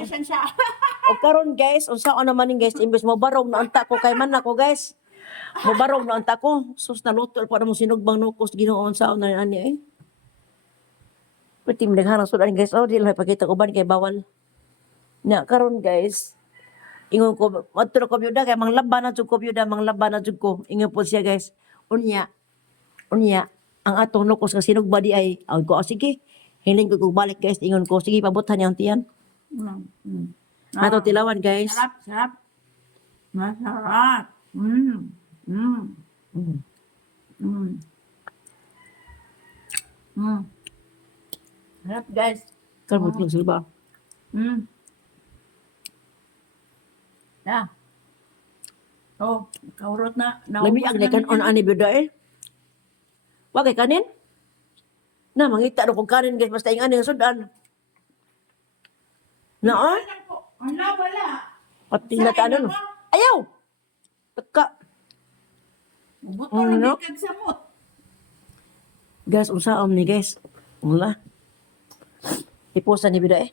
Asan siya? O karon guys, unsa naman ning guys, imbes mo barog na unta ko kay man ako guys. Mo barog na unta ko. Sus naluto pa na mo sinugbang nukos ginoon sa una ani eh. Pati midaghan sudan guys, oh dili pakita ko ban kay bawal. Na karon guys, ingon ko madto ko byuda kay manglaban na jud ko byuda manglaban na jud ko. Ingon po siya guys. Unya. Unya ang atong nukos nga sinugba di ay ang ko oh, sige. Hiling ko balik guys, ingon ko sige pabutan yang tiyan. ulang. Hmm. Atau nah, tilawan guys. Sarap, sarap. Masarat. Nah, hmm. Hmm. Hmm. Hmm. Hmm. Sarap guys. Kan betul sih. Hmm. Ya. Oh, kaurot na. lebih ang dekan on ane beda eh. Wagay kanin. Nah, mengita dokong kanin guys Pasti ingat yang sudah. Ah, Ano, wala. pati na tanan. Ayaw. Teka. Buto Ano? na kag samot. Guys, unsa om ni guys? Wala. Iposa ni bida eh.